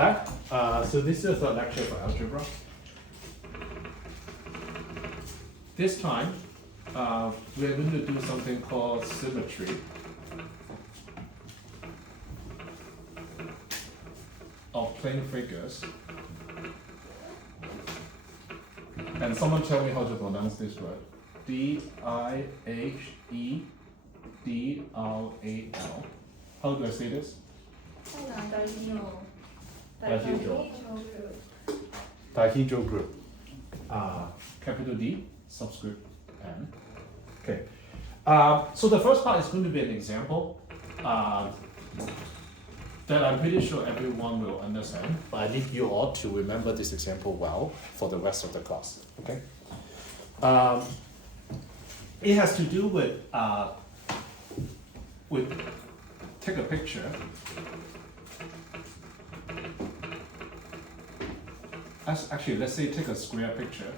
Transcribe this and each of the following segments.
So this is a lecture for algebra. This time, we're going to do something called symmetry. Of plane figures. And someone tell me how to pronounce this word. dihedral. How do I say this? Dihedral group. Capital D, subscript N. Okay. So the first part is going to be an example that I'm pretty sure everyone will understand, but I need you all to remember this example well for the rest of the class. Okay. It has to do with take a picture. Actually, let's say take a square picture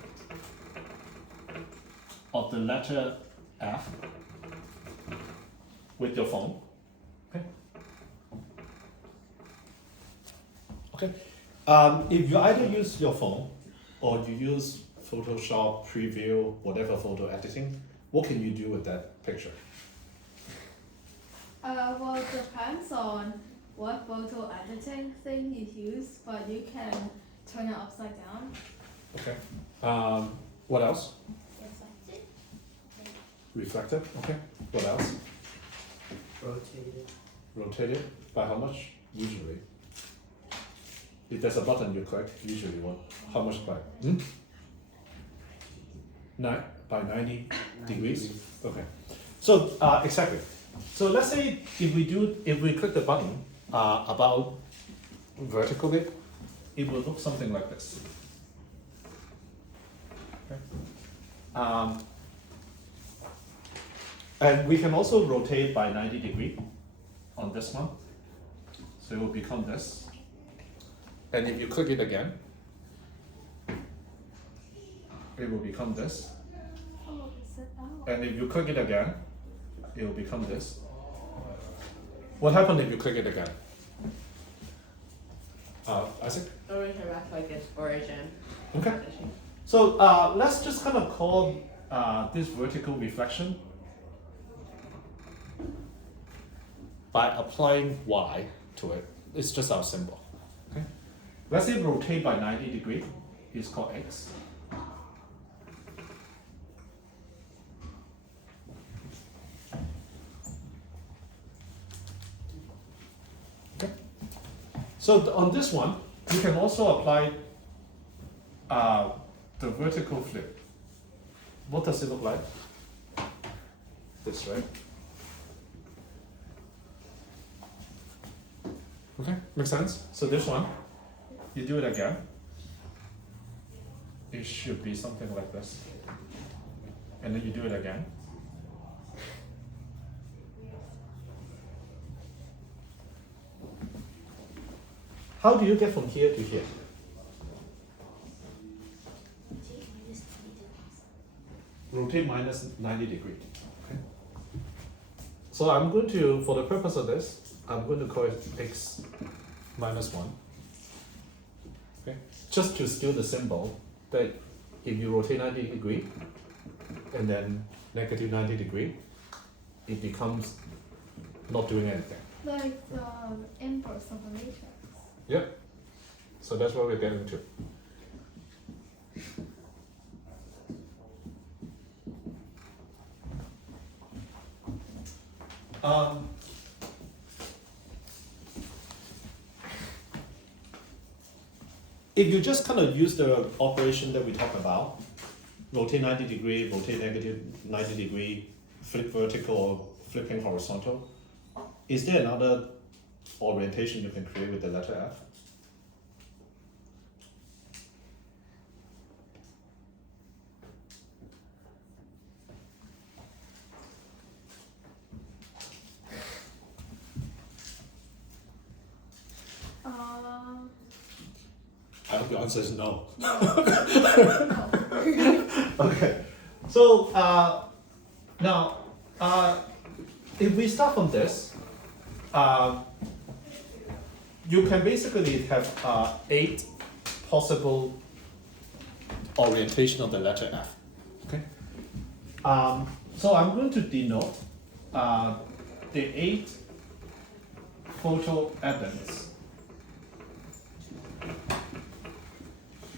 of the letter F with your phone. Okay. Okay. If you either use your phone or you use Photoshop, Preview, whatever photo editing, what can you do with that picture? Well, it depends on what photo editing thing you use, but you can turn it upside down. Okay. What else? Reflected. Reflected. Okay. What else? Rotated. Rotated. By how much? Usually. If there's a button you click, usually what? How much by? By 90 degrees. Okay. So exactly. So let's say if we click the button about vertically, it will look something like this. Okay. And we can also rotate by 90 degrees on this one. So it will become this. And if you click it again, it will become this. And if you click it again, it will become this. What happened if you click it again? Isaac? It will interact like its origin. Okay. So let's just kind of call this vertical reflection by applying y to it. It's just our symbol. Okay. Let's say rotate by 90 degrees is called x. Okay. So on this one, you can also apply the vertical flip. What does it look like? This, right? Okay, makes sense? So this one, you do it again. It should be something like this. And then you do it again. How do you get from here to here? Rotate minus 90 degrees. Okay. So I'm going to, for the purpose of this, I'm going to call it x minus 1. Okay. Just to steal the symbol that if you rotate 90 degrees and then negative 90 degrees, it becomes not doing anything. Like the inverse of a matrix. Yep. So that's what we're getting to. If you just kind of use the operation that we talked about, rotate 90 degrees, rotate negative 90 degrees, flip vertical or flipping horizontal, is there another orientation you can create with the letter F? I hope your answer is no. No. Okay. So now, if we start from this, you can basically have 8 possible orientation of the letter F. Okay. So I'm going to denote the 8 photo atoms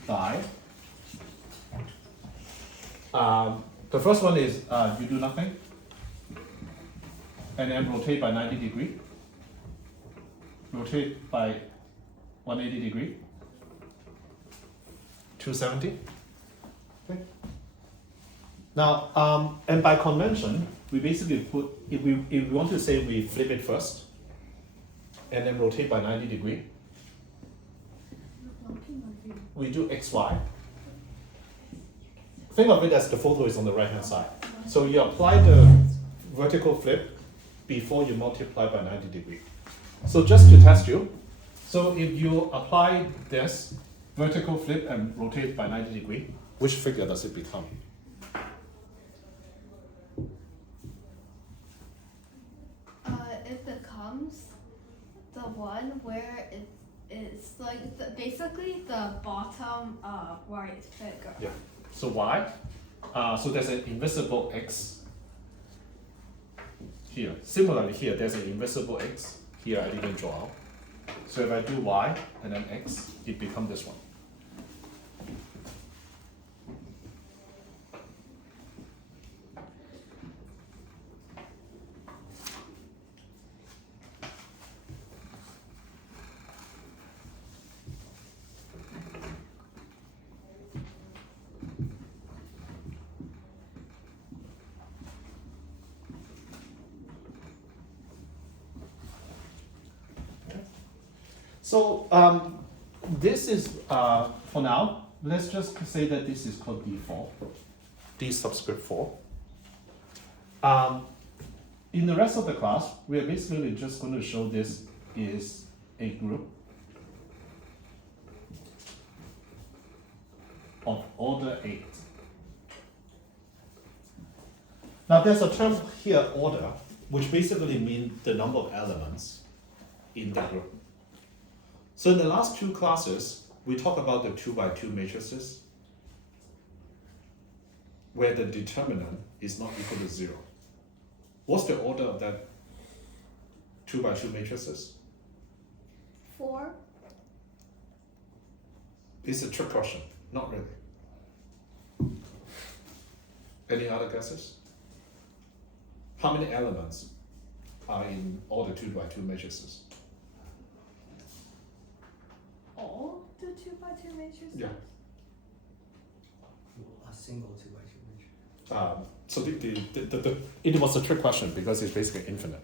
by the first one is you do nothing and then rotate by 90 degrees, rotate by 180 degrees, 270. Okay. Now, and by convention, we basically put, if we want to say we flip it first, and then rotate by 90 degrees, we do XY. Think of it as the photo is on the right hand side. So you apply the vertical flip before you multiply by 90 degrees. So just to test you, so if you apply this vertical flip and rotate by 90 degrees, which figure does it become? It becomes the one where it's like basically the bottom right figure. Yeah. So Y. So there's an invisible X here. Similarly here, there's an invisible X. Here I didn't draw out. So if I do Y and then X, it becomes this one. So this is, for now, let's just say that this is called D4, D subscript 4. In the rest of the class, we are basically just going to show this is a group of order 8. Now there's a term here, order, which basically means the number of elements in the group. So in the last 2 classes, we talked about the 2x2 matrices, where the determinant is not equal to 0. What's the order of that 2x2 matrices? 4. It's a trick question. Not really. Any other guesses? How many elements are in all the 2x2 matrices? All the 2x2 matrices? Yeah. A single 2x2 matrix. So it was a trick question because it's basically infinite.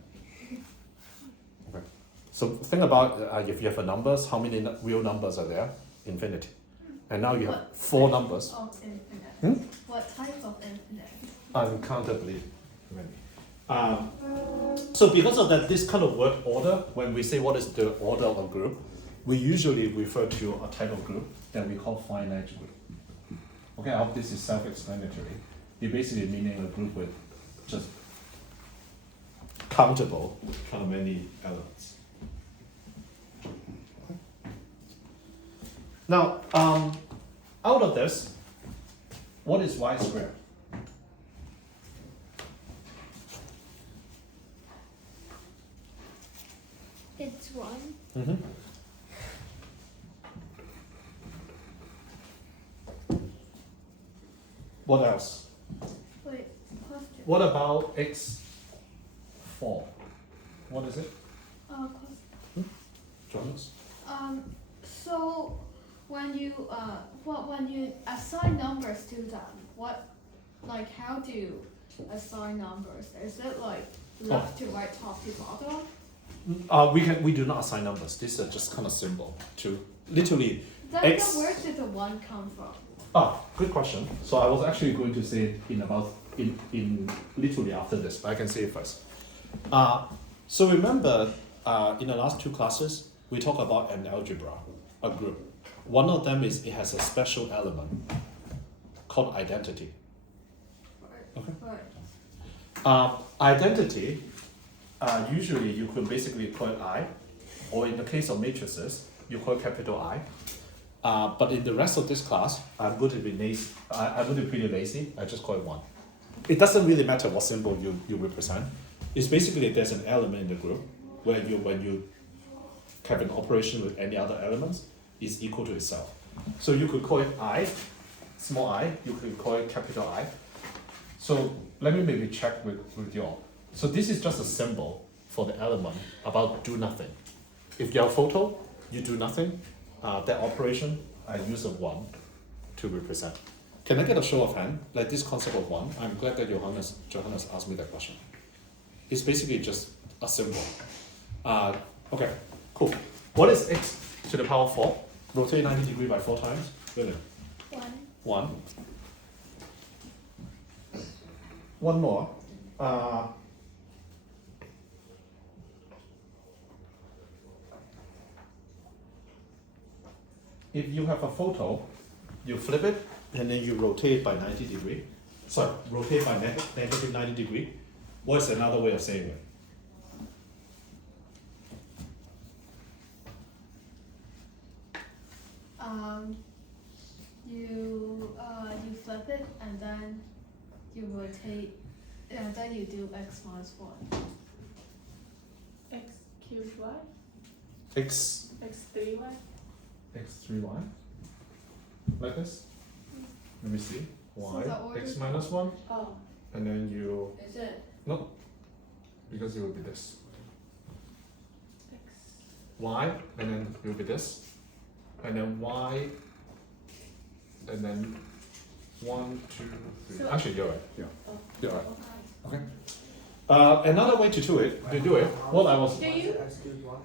Okay. So think about if you have a numbers, how many real numbers are there? Infinity. And now you have 4 numbers. Of infinite. What type of infinite? Uncountably many. So because of that, this kind of word order, when we say what is the order of a group, we usually refer to a type of group that we call finite group. Okay, I hope this is self-explanatory. It basically meaning a group with just countable kind of many elements. Now, out of this, what is y squared? It's 1. Mm-hmm. What else? Wait, question. What about x4? What is it? Question. Jonas? So when you when you assign numbers to them, how do you assign numbers? Is it like left to right, top to bottom? We do not assign numbers. These are just kind of symbol to literally Then x. where did the 1 come from? Good question. So I was actually going to say it in literally after this, but I can say it first. So remember, in the last 2 classes, we talked about an algebra, a group. One of them is it has a special element called identity. Okay. Right. Identity, usually you could basically put I or in the case of matrices, you call it capital I. But in the rest of this class, I'm going to be lazy. I'm going to be pretty lazy. I just call it 1. It doesn't really matter what symbol you represent. It's basically there's an element in the group where when you have an operation with any other elements, is equal to itself. So you could call it I, small I. You could call it capital I. So let me maybe check with you all. So this is just a symbol for the element about do nothing. If you have a photo, you do nothing. That operation, I use a 1 to represent. Can I get a show of hand? Like this concept of 1, I'm glad that Johannes asked me that question. It's basically just a symbol. Okay, cool. What is x to the power 4? Rotate 90 degrees by 4 times. William? 1. One more. If you have a photo, you flip it and then you rotate by 90 degrees. Sorry, rotate by negative 90 degrees. What's another way of saying it? You flip it and then you rotate, and then you do x minus 1. X cubed y? X 3y? x3y. Like this? Let me see. Y, the order- x minus 1. Oh, And then you, is it no, because it will be this. x? Y, and then it will be this. And then Y, and then 1, 2, 3. So- Actually, you're right. Yeah, Oh, you're right. okay. Okay. Another way to do it, what I was, Do you- X cubed y?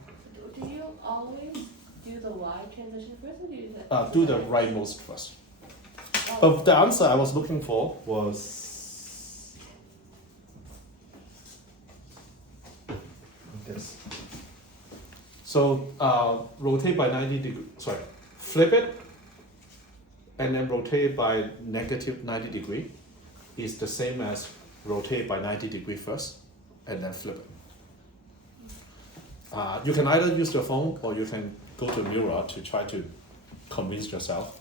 Do you always do the y transition first or do you do that? do the rightmost first. Oh, But the answer I was looking for was this. So rotate by 90 degrees, sorry, flip it and then rotate by negative 90 degree is the same as rotate by 90 degree first and then flip it. You can either use your phone or you can go to a mirror to try to convince yourself.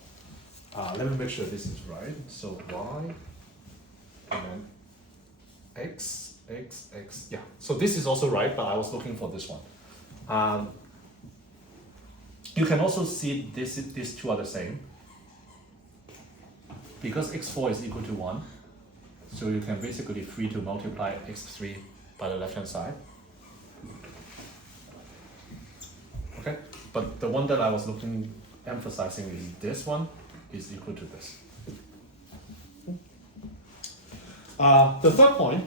Let me make sure this is right. So y and then x, yeah. So this is also right, but I was looking for this one. You can also see these two are the same. Because x4 is equal to 1, so you can basically free to multiply x3 by the left hand side. Okay, but the one that I was emphasizing is this one is equal to this. The third point,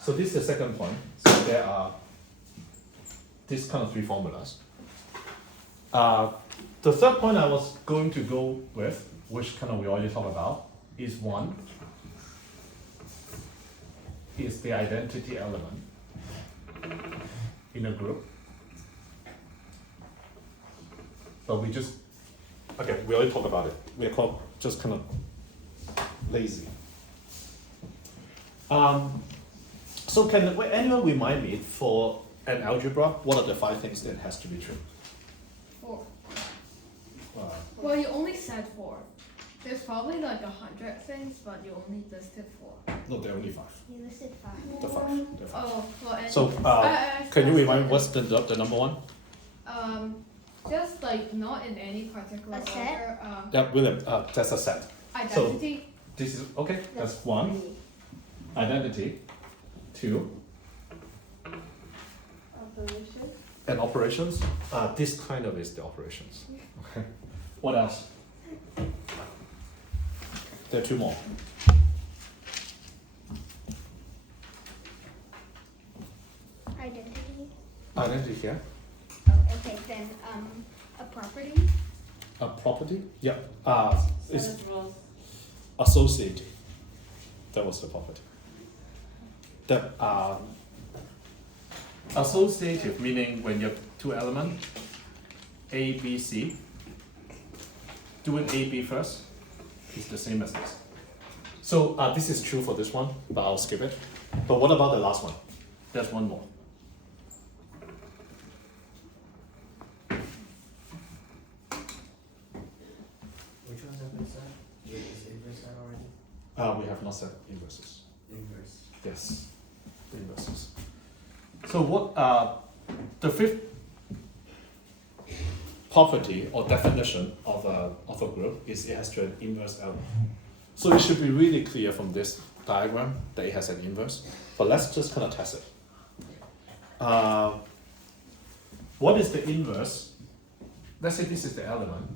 so this is the second point, so there are these kind of 3 formulas. The third point I was going to go with, which kind of we already talked about, is 1 is the identity element in a group. But we just, okay, we already talked about it. We're called just kind of lazy. So can anyone remind me for an algebra, what are the 5 things that has to be true? 4. Uh, Well, you only said 4. There's probably like 100 things, but you only listed 4. no, there are only 5. You listed 5. The 5. The 5. Oh, well, and So can you remind me what's the number one? Just like not in any particular A set? order. Yeah, William. That's a set. Identity. This is okay. That's 1. Identity. 2. Operation? And operations. This kind of is the operations. Okay. What else? There are 2 more. Identity. Identity here. Oh, okay. Then a property. A property. Yeah. It's Set of rules. associative. That was the property. The associative meaning when you have 2 elements, A, B, C. Doing A, B first is the same as this. So this is true for this one, but I'll skip it. But what about the last one? There's one more. We have not set inverses. Inverse. Yes, inverses. So what the fifth property or definition of a group is it has to have an inverse element. So it should be really clear from this diagram that it has an inverse, but let's just kind of test it. What is the inverse? Let's say this is the element.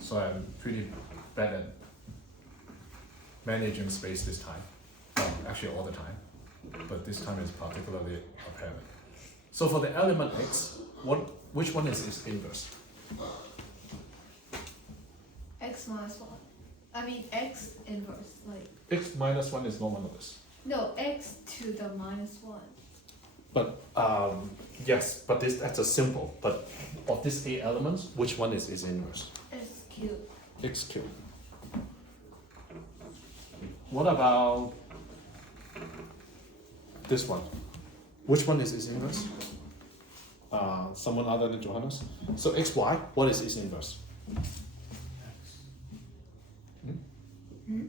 So I'm pretty bad at managing space this time. Actually all the time, but this time is particularly apparent. So for the element x, which one is its inverse? X minus 1. I mean x inverse, like, X minus 1 is not one of this. no, x to the minus 1. But yes, but that's a symbol. But of these 8 elements, which one is its inverse? X cubed. X cubed. What about this one? Which one is its inverse? Someone other than Johannes? So xy, what is its inverse? X. Hmm?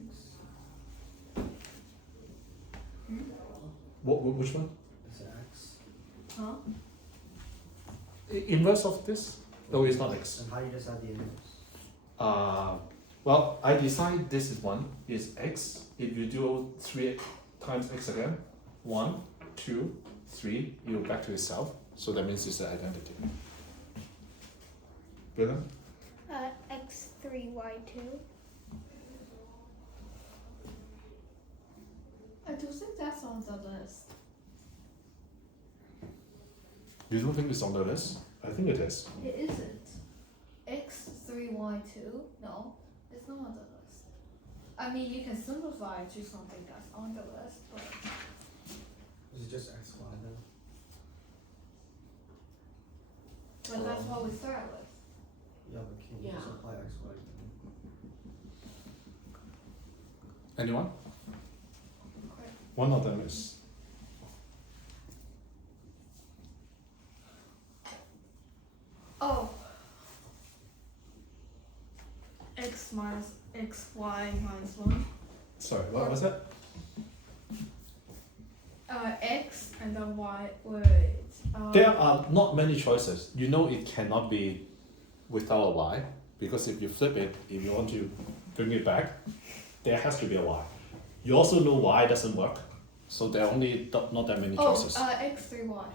Which one? Is it X? Huh? Inverse of this? No, it's not x. And how do you decide the inverse? Well, I decide this is 1 is x. If you do 3 times x again, 1, 2, 3, it will back to itself. So that means it's the identity. Brilliant. X3Y2. I do think that's on the list. You don't think it's on the list? I think it is. It isn't. X3Y2? No, it's not on the list. I mean, you can simplify it to something that's on the list, but Is it just X, Y then? that's what we start with. Yeah, but can you just Yeah. apply X, Y then? Anyone? Okay. One of them is. Oh. X minus xy minus 1. Sorry, what was that? X and then y. Wait. There are not many choices. You know it cannot be without a y, because if you flip it, if you want to bring it back, there has to be a y. You also know y doesn't work, so there are only not that many choices. X3y.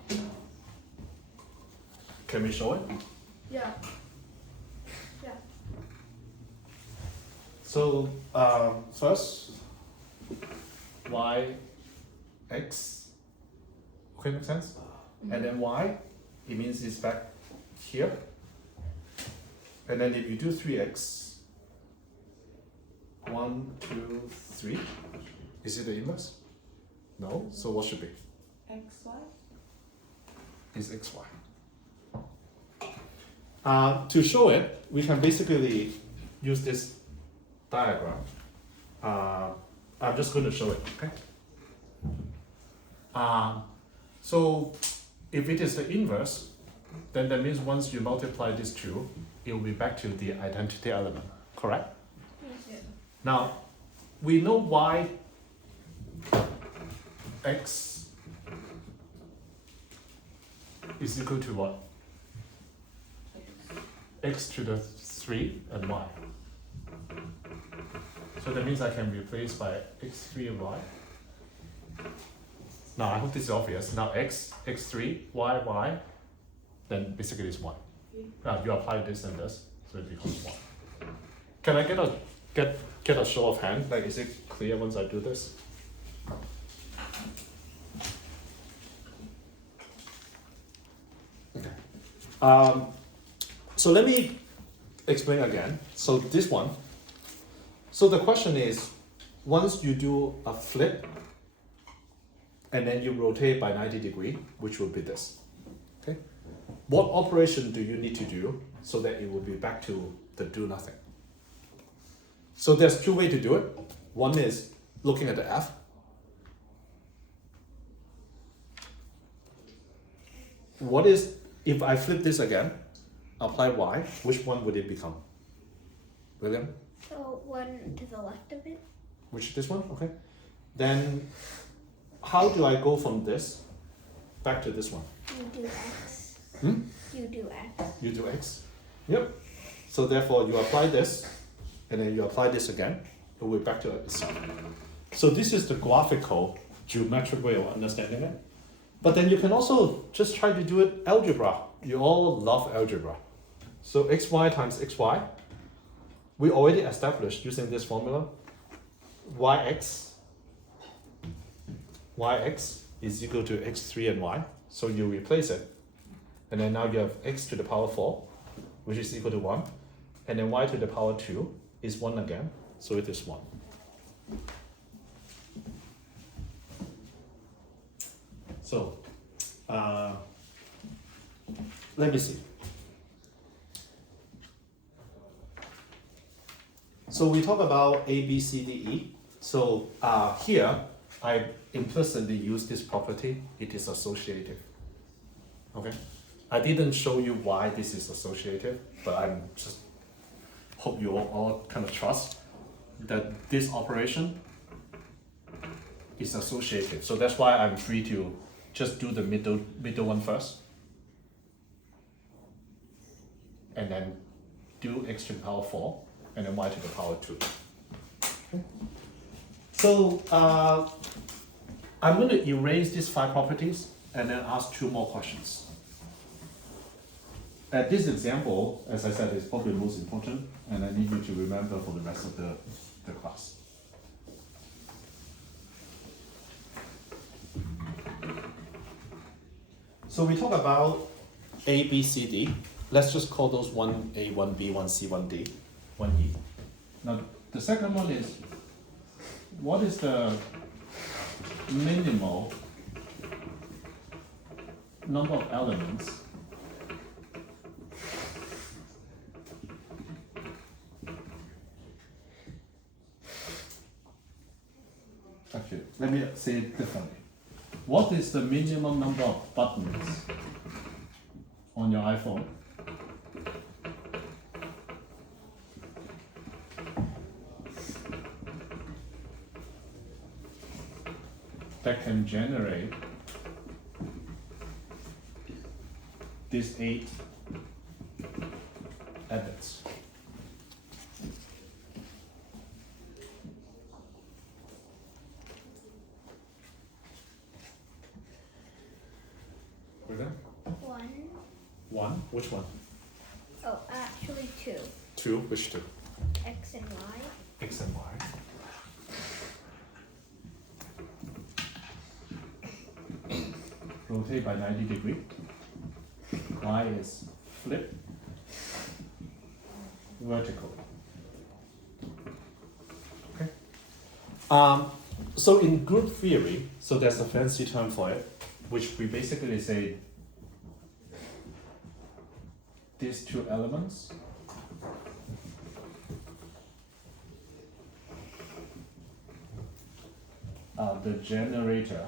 Can we show it? Yeah. So first, y, x, okay, make sense? And then y, it means it's back here. And then if you do 3x, 1, 2, 3, is it the inverse? No, so what should be? XY? Is xy. To show it, we can basically use this diagram. I'm just going to show it, okay? So if it is the inverse, then that means once you multiply these two, it will be back to the identity element, correct? Yeah. Now, we know y x is equal to what? X to the 3 and y. So that means I can replace by x3 and y. Now I hope this is obvious. Now x, x3, y, then basically it's 1. You apply this and this, so it becomes 1. Can I get a show of hand? Like, is it clear once I do this? Okay. So let me explain again. So this one. So the question is, once you do a flip, and then you rotate by 90 degrees, which will be this. Okay. What operation do you need to do so that it will be back to the do nothing? So there's 2 ways to do it. One is looking at the f. What is, if I flip this again, apply y, which one would it become? William? So one to the left of it? which is this one, okay? Then how do I go from this back to this one? You do X. Hmm? You do X. You do x. Yep. So therefore you apply this, and then you apply this again, and we're back to itself. So this is the graphical, geometric way of understanding it. But then you can also just try to do it algebra. You all love algebra. So xy times xy, we already established using this formula, yx is equal to x3 and y. So you replace it. And then now you have x to the power 4, which is equal to 1. And then y to the power 2 is 1 again, so it is 1. So, let me see. So we talk about A, B, C, D, E. So here, I implicitly use this property. It is associative. Okay? I didn't show you why this is associative, but I just hope you all kind of trust that this operation is associative. So that's why I'm free to just do the middle one first, and then do x to the power 4, and then y to the power 2. Okay. So I'm going to erase these 5 properties and then ask 2 more questions. This example, as I said, is probably the most important, and I need you to remember for the rest of the class. So we talk about A, B, C, D. Let's just call those 1A, 1B, 1C, 1D, 1E. Now, the second one is, what is the minimal number of elements actually, let me say it differently. What is the minimum number of buttons on your iPhone that can generate these 8 edits? One? Which one? Oh, actually 2. 2? Which 2? X and Y. X and Y. Rotate by 90 degrees. Y is flip vertically. Okay. So in group theory, so there's a fancy term for it, which we basically say these 2 elements are the generator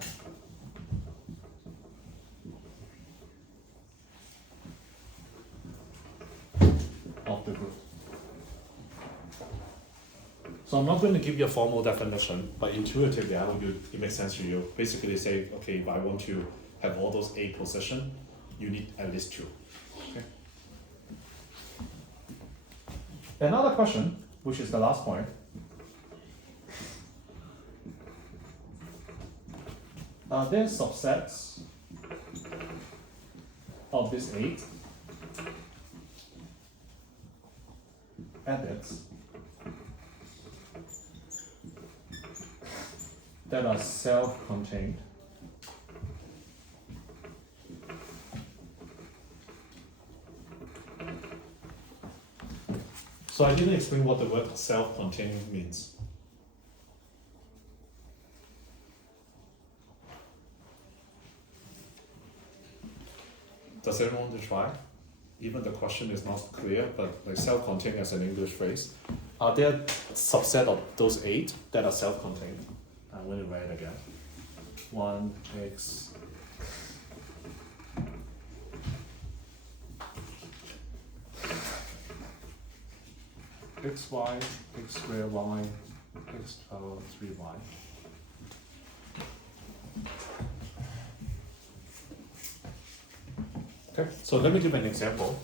of the group. So I'm not going to give you a formal definition, but intuitively, I hope it makes sense to you. Basically say, okay, if I want to have all those 8 positions, you need at least 2. Okay. Another question, which is the last point. Are there subsets of this 8 edits that are self-contained? So I didn't explain what the word self-contained means. Does anyone want to try? Even the question is not clear, but like self-contained as an English phrase. Are there subset of those 8 that are self-contained? I'm going to write it again. 1x xy, x squared y, x 12, 3y. Okay, so let me give an example.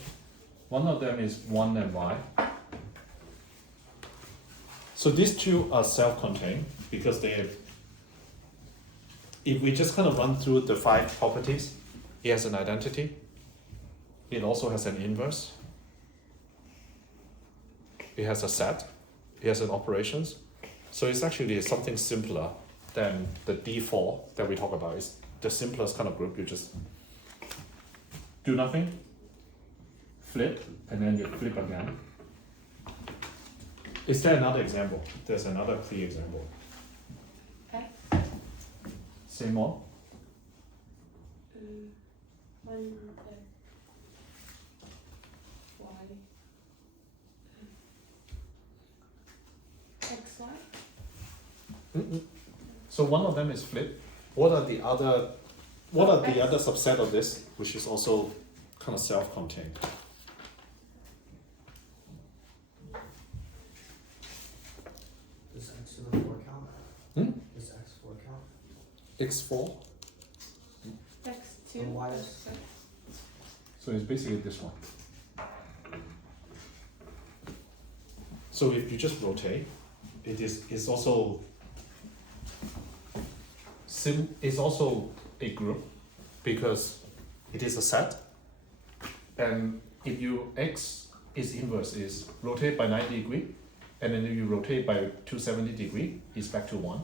One of them is 1 and y. So these two are self-contained because they have, if we just kind of run through the 5 properties, it has an identity, it also has an inverse, it has a set, it has an operations. So it's actually something simpler than the D4 that we talk about. It's the simplest kind of group. You just do nothing, flip, and then you flip again. Is there another example? There's another clear example. X. Say more. One Y. X Y. So one of them is flip. What are the other subset of this, which is also kind of self-contained? Does X to the 4 count? Hmm? Does X 4 count? X4. X2. And Y plus is- X. So it's basically this one. So if you just rotate, it's also it's also a group because it is a set. And if you x is inverse is rotate by 90 degree, and then if you rotate by 270 degree, it's back to 1.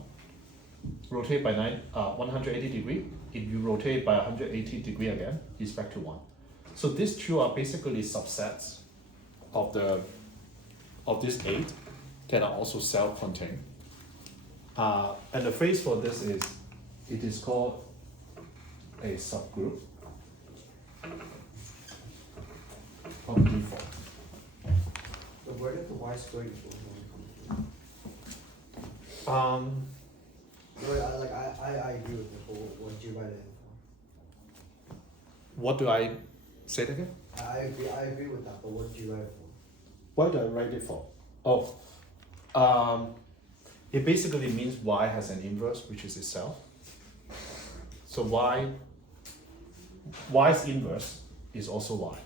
Rotate by 180 degree, if you rotate by 180 degree again, it's back to 1. So these two are basically subsets of this 8 that are also self-contained. And the phrase for this is, it is called a subgroup of D4. But where did the Y squared equal 1 come Um, from? Well, I agree with it, but what did you write it in what do I say it again? for? I agree with that, but what did you write it for? What do I write it for? Oh, it basically means y has an inverse, which is itself. So y's inverse is also y.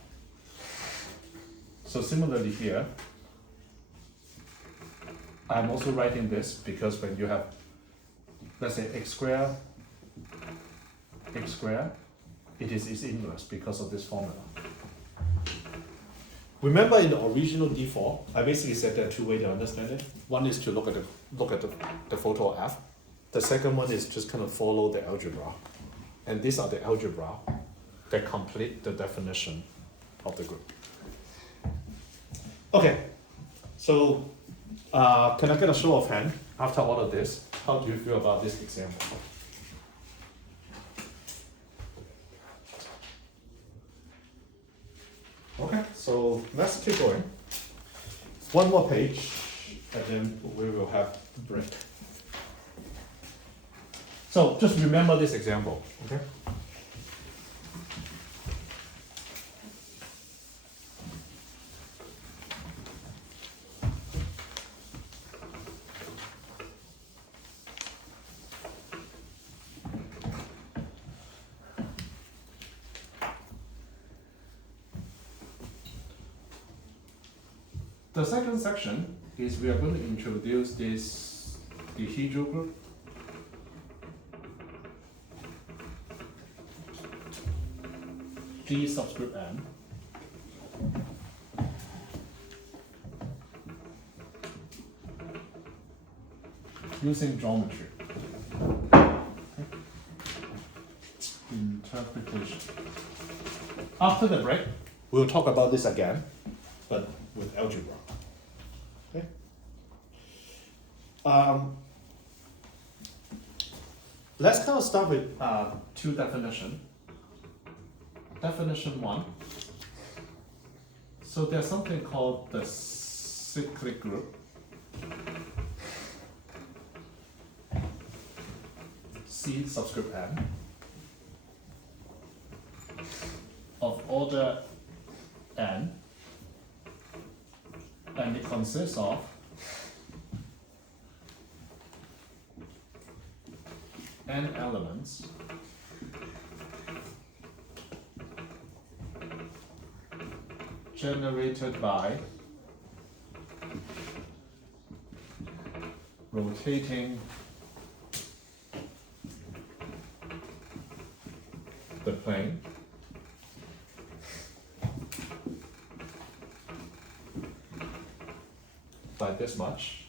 So similarly here, I'm also writing this because when you have, let's say x squared, it is its inverse because of this formula. Remember in the original D4, I basically said there are 2 ways to understand it. One is to look at the photo of F. The second one is just kind of follow the algebra. And these are the algebra that complete the definition of the group. Okay, so can I get a show of hand after all of this? How do you feel about this example? Okay, so let's keep going. One more page, and then we will have a break. So just remember this example, okay? The second section is we are going to introduce this dihedral group. D subscript n. Using geometry. Interpretation. After the break, we'll talk about this again, but with algebra. Okay. Let's kind of start with 2 definitions. Definition 1. So there's something called the cyclic group. C subscript n of order n, and it consists of n elements generated by rotating the plane by this much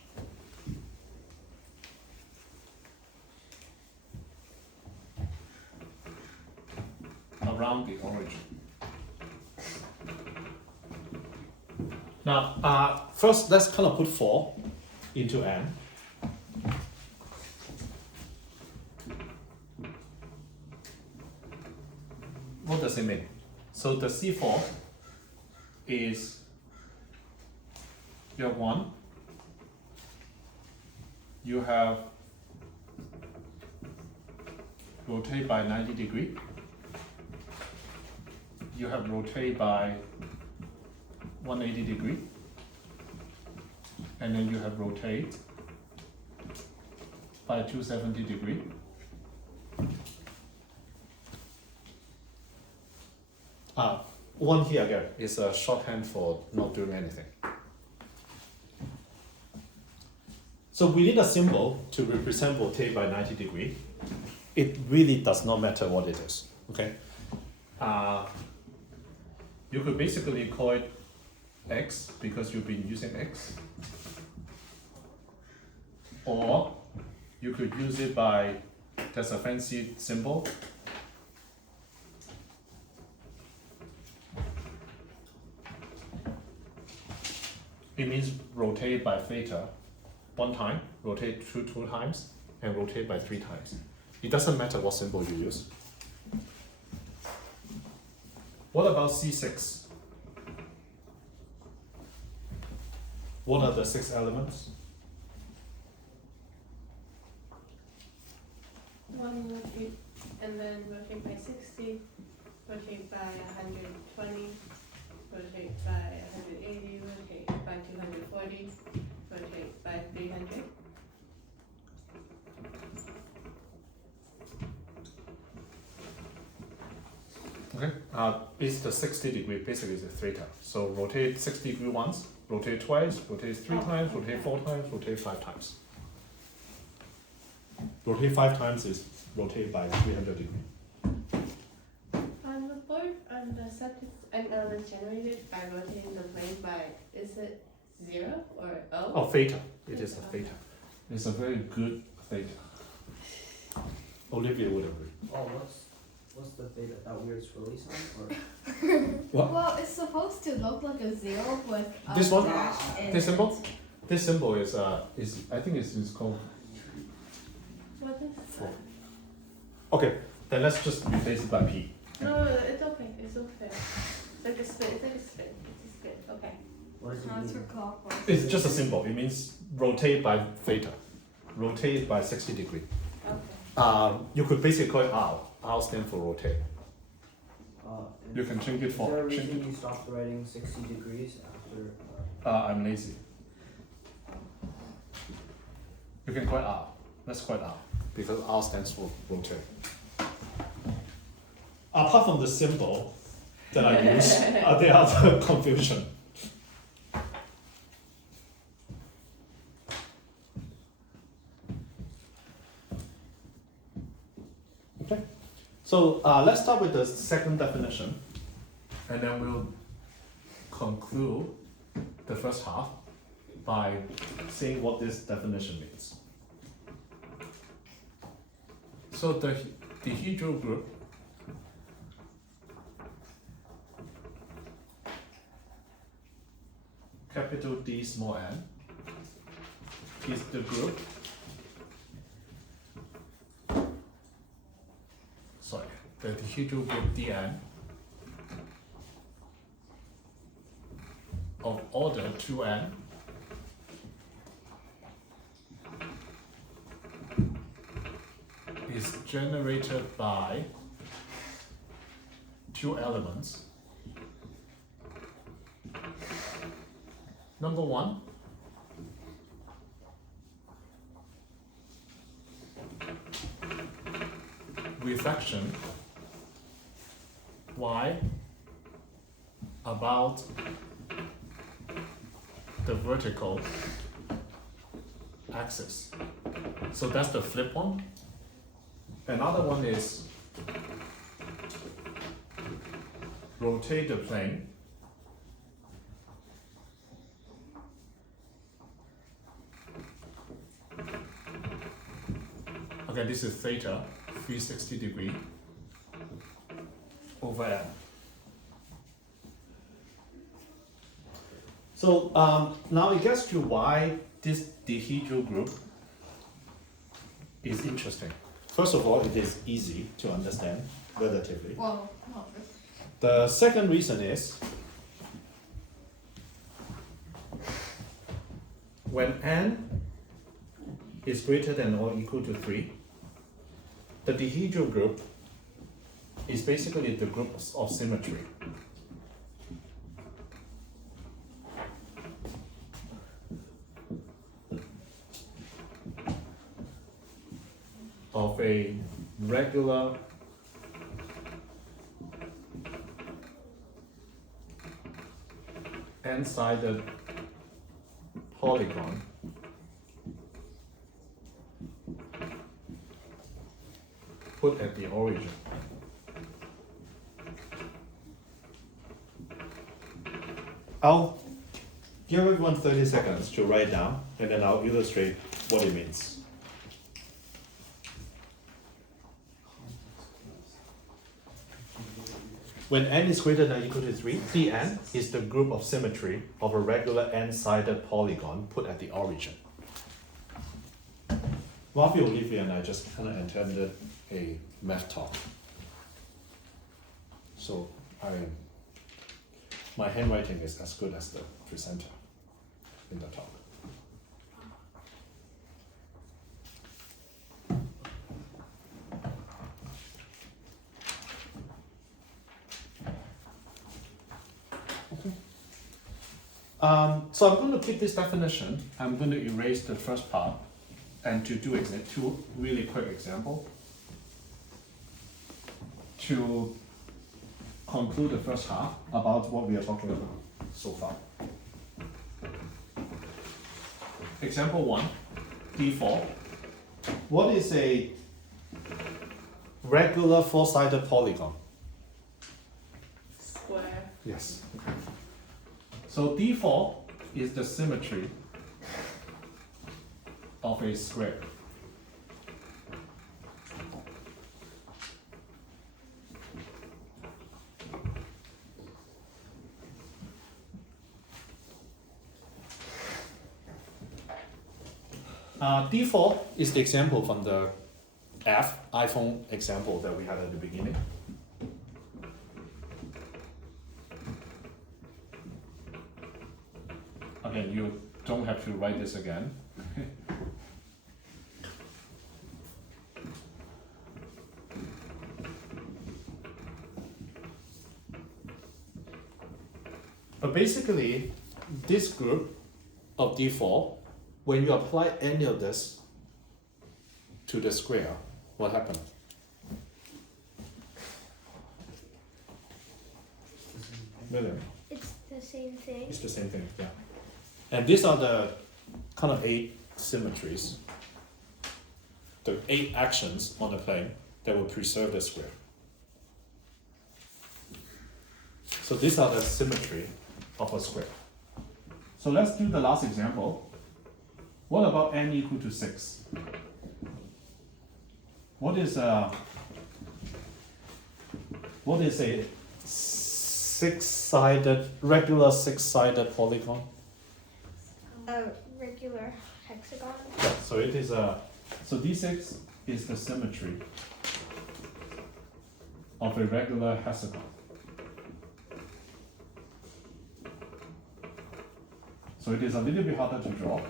around the origin. Now, first let's kind of put 4 into n. What does it mean? So the C4 is you have 1, you have rotate by 90 degree, you have rotate by 180 degree, and then you have rotate by 270 degree. One here again is a shorthand for not doing anything. So we need a symbol to represent rotate by 90 degree. It really does not matter what it is, okay? You could basically call it X because you've been using X. Or you could use it by, there's a fancy symbol. It means rotate by theta 1 time, rotate 2 times, and rotate by 3 times. It doesn't matter what symbol you use. What about C6? What are the 6 elements? 1 rotate, and then rotate by 60, rotate by 120, rotate by 180, rotate by 240, rotate by 300. Okay, it's the 60 degree, basically it's a theta. So rotate 60 degree once, rotate twice, rotate 3 times, rotate 4 times, rotate 5 times. Rotate 5 times is rotate by 300 degree. On the board, on the subject, an element generated by rotating the plane by, is it 0 or O? Oh, theta. It is a theta. It's a very good theta. Olivia would agree. Oh, what's the theta? That weird swirly sign? Or Well, it's supposed to look like a 0 with a This one? dash in This symbol? it. This symbol is I think it's called. What is Four. that? Okay, then let's just replace it by P. No, it's okay, it's okay. It's like a spin, it's like a spin, it's a spin, okay. what does it mean? Counterclockwise. It's just a symbol. It means rotate by theta. Rotate by 60 degree. Okay. You could basically call it R. R stands for rotate. And You can change it is there a for. reason you stopped writing 60 degrees after? I'm lazy. You can call it R. Let's call it R because R stands for rotate. Apart from the symbol that I use, there are other confusion. Okay, so let's start with the second definition, and then we'll conclude the first half by saying what this definition means. So the dihedral group capital D small n is the group the dihedral group Dn of order 2n is generated by 2 elements. Number 1, reflection y about the vertical axis. So that's the flip one. Another one is rotate the plane okay, this is theta 360 degree over m. So now it gets to why this dihedral group is interesting. First of all, it is easy to understand relatively. Well, not really. The second reason is when n is greater than or equal to 3, the dihedral group is basically the group of symmetry. Of a regular n-sided polygon put at the origin. I'll give everyone 30 seconds to write down, and then I'll illustrate what it means. When n is greater than or equal to 3, Dn is the group of symmetry of a regular n-sided polygon put at the origin. Ravi, Olivia, and I just kind of attended a math talk. So my handwriting is as good as the presenter in the talk. So I'm going to keep this definition. I'm going to erase the first part and to do two really quick examples to conclude the first half about what we are talking about so far. Example 1, D4. What is a regular four-sided polygon? Square. Yes. So D4 is the symmetry of a square. D4 is the example from the iPhone example that we had at the beginning. Again, you don't have to write this again. But basically, this group of D4, when you apply any of this to the square, what happens? William? It's the same thing. It's the same thing, yeah. And these are the kind of 8 symmetries, the 8 actions on the plane that will preserve the square. So these are the symmetry of a square. So let's do the last example. What about n equal to 6? What is a regular six-sided polygon? A regular hexagon. Yeah, so it is so D6 is the symmetry of a regular hexagon. So it is a little bit harder to draw.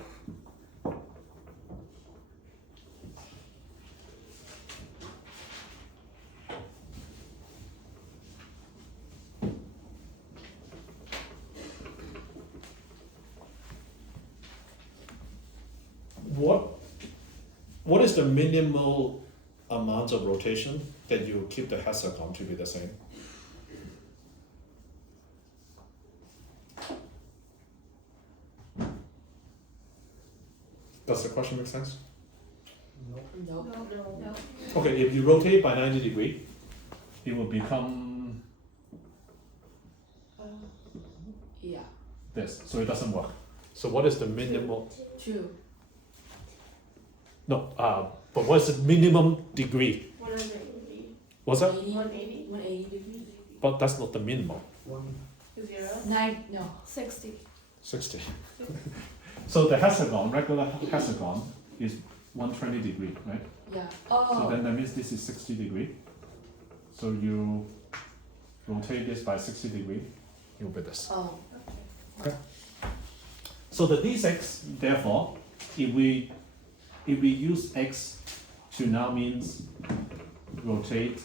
What is the minimal amount of rotation, then you keep the hexagon to be the same. Does the question make sense? No. No. Okay, if you rotate by 90 degrees, it will become Yeah. this, so it doesn't work. So what is the minimum? 2. No, but what's the minimum degree? 180. What's that? 180. 180 degrees. But that's not the minimum. 0. 9, no. 60. 60. So the hexagon, regular hexagon, is 120 degree, right? Yeah. So Oh. then that means this is 60 degree. So you rotate this by 60 degree, it will be this. Oh. So the d6, therefore, if we use x to now means rotate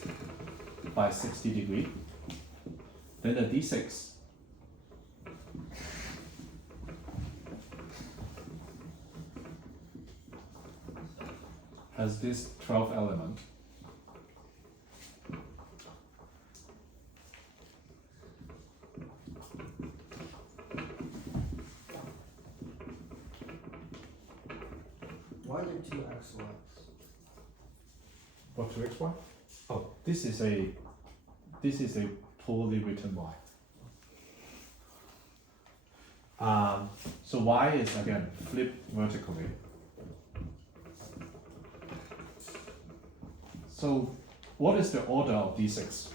by 60 degree, then the d6 has this 12 element. Why are there two XYs? What to xy? Oh, this is a poorly written y. So y is again flipped vertically. So what is the order of d6?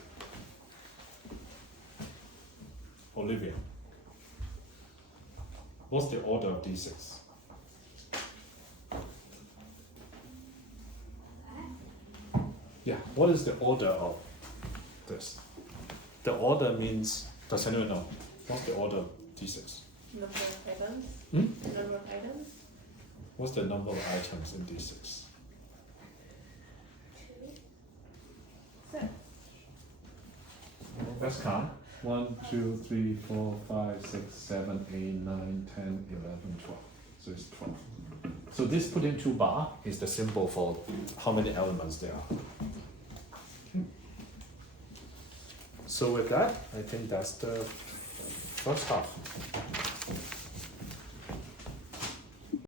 Olivia. What's the order of d6? Yeah, what is the order of this? The order means, does anyone know? What's the order of d6? Number of items. Hmm? Number of items. What's the number of items in d6? Let's count. 1, 2, 3, 4, 5, 6, 7, 8, 9, 10, 11, 12. So it's 12. So this put in 2 bar is the symbol for how many elements there are. So with that, I think that's the first half.